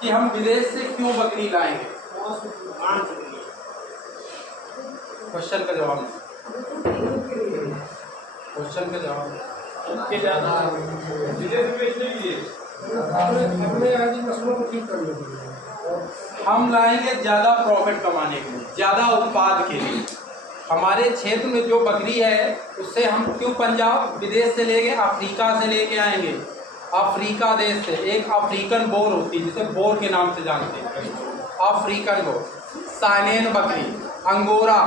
कि हम विदेश से क्यों बकरी लाएंगे? क्वेश्चन का जवाब नहीं, क्वेश्चन का जवाब हम लाएंगे ज़्यादा प्रॉफिट कमाने के लिए, ज़्यादा उत्पाद के लिए। हमारे क्षेत्र में जो बकरी है उससे हम क्यों पंजाब विदेश से लेके अफ्रीका से लेके आएंगे, अफ्रीका देश से। एक अफ्रीकन बोर होती है जिसे बोर के नाम से जानते हैं, अफ्रीकन बोर, साइनेन बकरी, अंगोरा।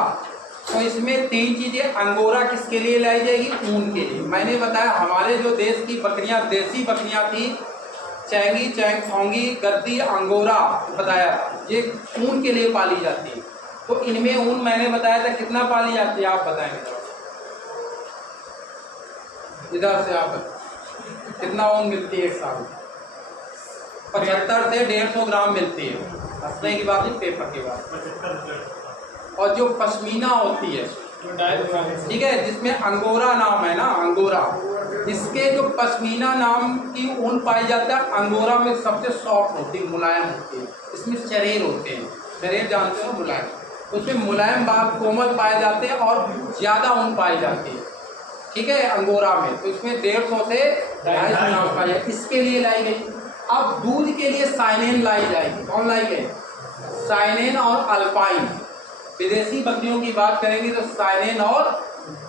तो इसमें तीन चीज़ें। अंगोरा किसके लिए लाई जाएगी? ऊन के लिए। मैंने बताया हमारे जो देश की बकरियां, देसी बकरियां थी, चैंगी, चैंगथोंगी, गद्दी, अंगोरा बताया, ये ऊन के लिए पाली जाती है। तो इनमें ऊन मैंने बताया था कितना पाली जाती है, आप बताएंगे इधर से, आप कितना ऊन मिलती है एक साल में? 75 से 150 ग्राम मिलती है। हंसने की बात नहीं, पेपर की बात। और जो पश्मीना होती है, ठीक है, जिसमें अंगोरा नाम है ना, अंगोरा, इसके जो पश्मीना नाम की ऊन पाई जाता है, अंगोरा में सबसे सॉफ्ट होती है, मुलायम होती है। इसमें शरीर होते हैं, शरीर जानते हो, मुलायम, उसमें मुलायम भाग कोमल पाए जाते हैं और ज़्यादा ऊन पाई जाती है, ठीक है, अंगोरा में। तो इसमें 150 से 250 ग्राम पाई जाए, इसके लिए लाई गई। अब दूध के लिए साइनेन लाई जाएगी। कौन लाई गई? साइनेन और अल्पाइन। विदेशी बकरियों की बात करेंगे तो साइनेन और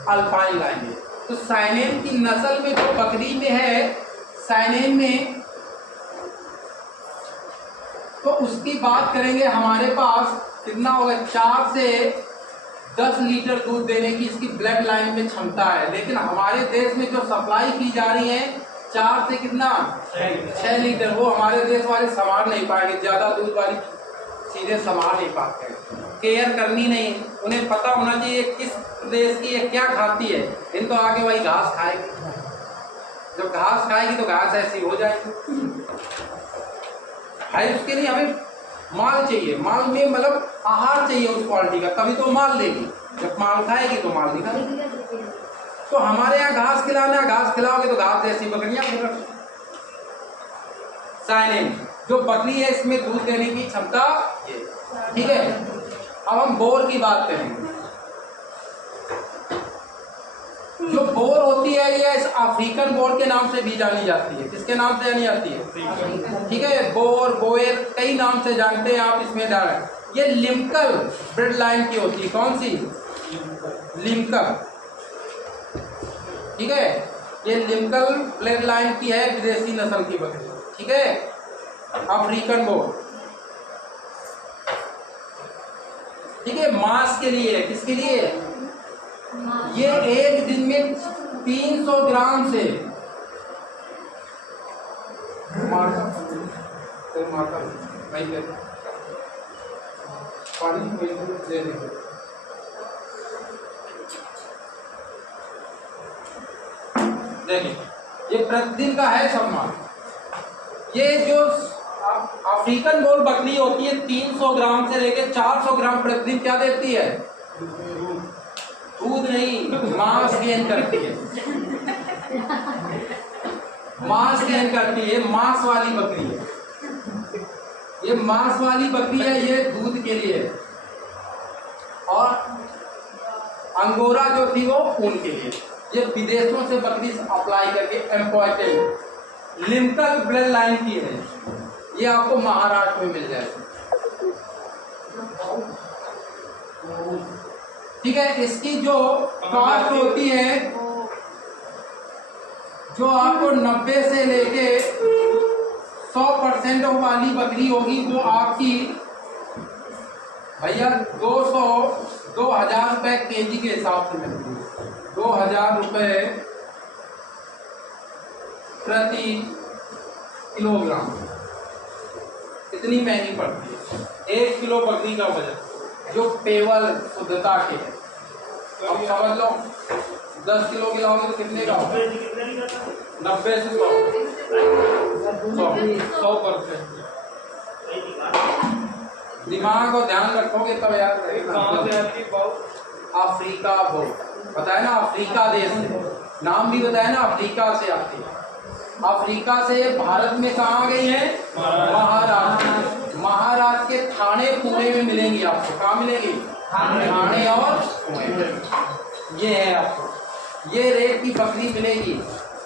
अल्पाइन लाएंगे। तो साइनेन की नस्ल में जो बकरी में है, साइनेन में, तो उसकी बात करेंगे, हमारे पास कितना होगा? 4 से 10 लीटर दूध देने की इसकी ब्लड लाइन में क्षमता है। लेकिन हमारे देश में जो सप्लाई की जा रही है 4 से कितना? 6 लीटर। वो हमारे देश वाले संभाल नहीं पाएंगे, ज़्यादा दूध वाली चीज़ें संभाल नहीं पाते हैं, केयर करनी नहीं। उन्हें पता होना चाहिए किस प्रदेश की है, क्या खाती है। इन तो आगे वही घास खाएगी, जब घास खाएगी तो घास ऐसी हो जाएगी भाई। उसके लिए हमें माल चाहिए, माल में मतलब आहार चाहिए उस क्वालिटी का, तभी तो माल देगी। जब माल खाएगी तो माल निकालेगी। तो हमारे यहाँ घास खिलाना, घास खिलाओगे तो घास जैसी बकरियां फिर। साइनेन जो बकरी है इसमें दूध देने की क्षमता ये, ठीक है। अब हम बोर की बात करेंगे। जो बोर होती है ये इस अफ्रीकन बोर के नाम से भी जानी जाती है। किसके नाम से जानी जाती है? ठीक है, बोर, बोयर, कई नाम से जानते हैं आप। इसमें डालें, ये लिमकल ब्रेड लाइन की होती है। कौन सी? लिमकल, ठीक है, ये लिमकल ब्रेड लाइन की है, विदेशी नस्ल की बकरी, ठीक है, अफ्रीकन बोर, ठीक है। मांस के लिए, किसके लिए? ये एक दिन में 300 ग्राम से देखिए, ये प्रतिदिन का है सब माल। ये जो अफ्रीकन बोल बकरी होती है 300 ग्राम से लेकर 400 ग्राम प्रतिदिन क्या देती है? दूध नहीं, मांस गेन करती है, मांस गेन करती है। मांस वाली बकरी है ये, मांस वाली बकरी है, ये दूध के लिए। और अंगोरा जो थी वो ऊन के लिए। ये विदेशों से बकरी अप्लाई करके इम्पोर्टेड लिमकल ब्लड लाइन की है। ये आपको महाराष्ट्र में मिल जाएगा, ठीक है। इसकी जो कॉस्ट होती है, जो आपको 90 से लेके 100% वाली बकरी होगी, वो आपकी भैया 2,000 रुपये केजी के हिसाब से मिलती है। 2,000 रुपये प्रति किलोग्राम, इतनी महंगी पड़ती है 1 किलो बकरी का वजन, जो पेवल शुद्धता के है। अब समझ लो 10 किलो की लाओगे तो कितने का होगा? 90 से 100%। दिमाग को ध्यान रखोगे तब याद रहेगा। अफ्रीका बोल बताया ना, अफ्रीका देश से, नाम भी बताया ना, अफ्रीका से आती है। अफ्रीका से भारत में कहाँ गई है? महाराष्ट्र। कहाँ मिलेंगी? थाने और कुएं। ये है आपको, ये रेट की बकरी मिलेगी।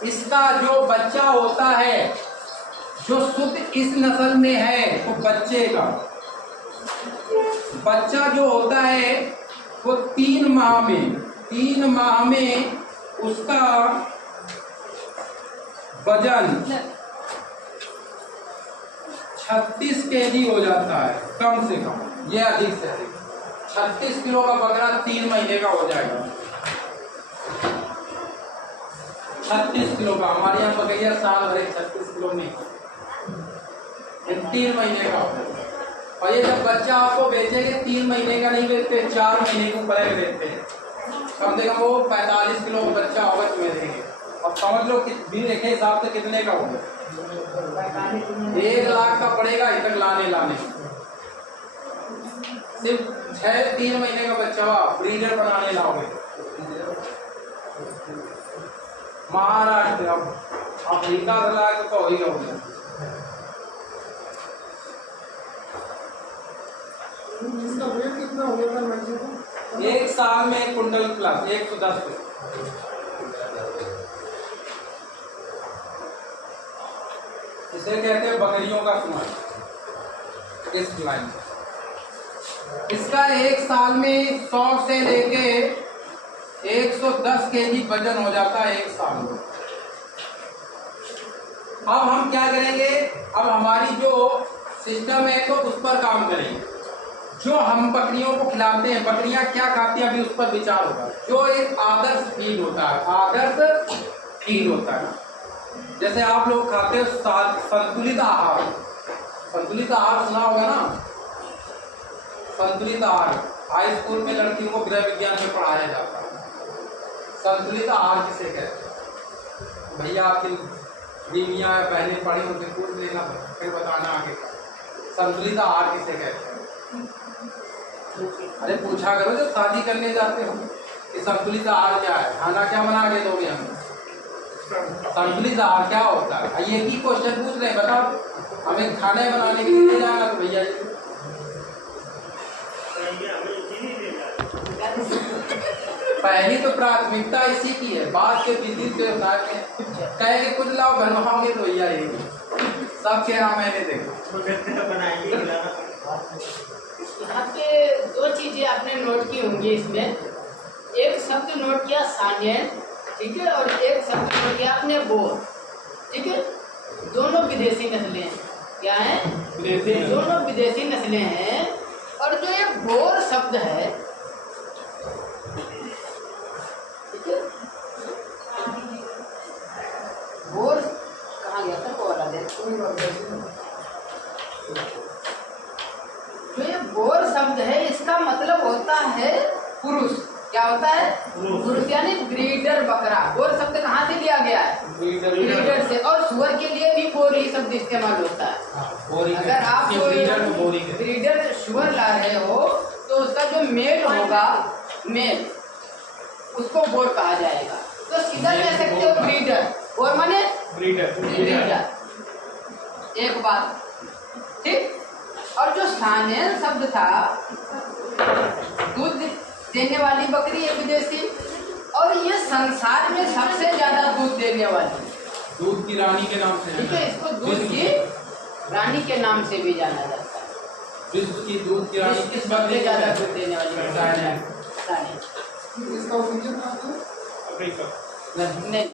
इसका जो बच्चा होता है, जो शुद्ध इस नस्ल में है, तो बच्चे का बच्चा जो होता है वो 3 माह में उसका वजन 36 kg हो जाता है, कम से कम, ये अधिक से अधिक 36 किलो का बकरा 3 महीने का हो जाएगा। 36 किलो का, हमारे यहाँ बकरिया साल भर 36 किलो नहीं, 3 महीने का होता है। और ये जब बच्चा आपको बेचेंगे 3 महीने का नहीं बेचते, 4 महीने को पहले बेचते हैं। कम से कम वो 45 किलो का बच्चा होगा तुम्हें देंगे। अब समझ लो कि बिल के हिसाब से कितने का होगा, 1 लाख का पड़ेगा इधर लाने सिर्फ 3 महीने का बच्चा हुआ, ब्रीडर बनाने लाओगे। महाराष्ट्र अब अफ्रीका तो हो ही गया। इसका वेट कितना हो गया था महीने को? 1 साल में 1 कुंटल प्लस 110 किलो। इसे कहते हैं बकरियों का सुनार। इस लाइन इसका 1 साल में 100 से लेके 110 kg वजन हो जाता है 1 साल में। अब हम क्या करेंगे, अब हमारी जो सिस्टम है तो उस पर काम करेंगे। जो हम बकरियों को खिलाते हैं, बकरियां क्या खाती हैं अभी उस पर विचार होगा। जो एक आदर्श फीड होता है, आदर्श फीड होता है, जैसे आप लोग खाते हो संतुलित आहार। संतुलित आहार सुना होगा ना, संतुलित आहार हाई स्कूल में लड़कियों को गृह विज्ञान में पढ़ाया जाता है। संतुलित आहार किसे कहते हैं? भैया आपकी बीवियां या बहनें पढ़ी उनसे पूछ लेना, फिर बताना आगे। संतुलित आहार किसे कहते हैं? अरे पूछा करो जब शादी करने जाते हो कि संतुलित आहार क्या है, खाना क्या बना के दोगे हमें? संतुलित आहार क्या होता है? ये भी क्वेश्चन पूछ रहे हैं, बताओ हमें खाने बनाने के लिए जाना तो भैया पहली तो प्राथमिकता इसी की है, बाद के विधि से कहे कि कुछ लाओ बनवाओगे तो भैया ये सब चेहरा मैंने देखा। यहाँ पे 2 चीजें आपने नोट की होंगी इसमें। एक शब्द नोट किया सानियन, ठीक है, और एक शब्द नोट किया आपने बोर, ठीक है। दोनों विदेशी नस्लें हैं। क्या है? दोनों विदेशी नस्लें हैं। और जो ये बोर शब्द है, ठीक है, बोर कहाँ गया था वो वाला दे। जो ये बोर शब्द है इसका मतलब होता है पुरुष। क्या होता है? पुरुष, यानी ब्रीडर बकरा। बोर शब्द कहाँ से लिया गया है? ब्रीडर से। और सुअर के लिए भी बोर ही शब्द इस्तेमाल होता है। अगर आप ब्रीडर सुअर ला रहे हो तो उसका जो मेल होगा, मेल, उसको बोर कहा जाएगा। तो सीधा कह सकते हो ब्रीडर। बोर माने ब्रीडर। एक बात, ठीक। और जो सानेन शब्द था, दूध देने वाली बकरी है विदेशी, और ये संसार में सबसे ज्यादा दूध देने वाली, दूध की रानी के नाम से, ठीक है, इसको दूध की रानी के नाम से भी जाना जाता है। विश्व की दूध की रानी किस सबसे ज्यादा दूध देने वाली इसका ओरिजिन कहाँ था? नहीं।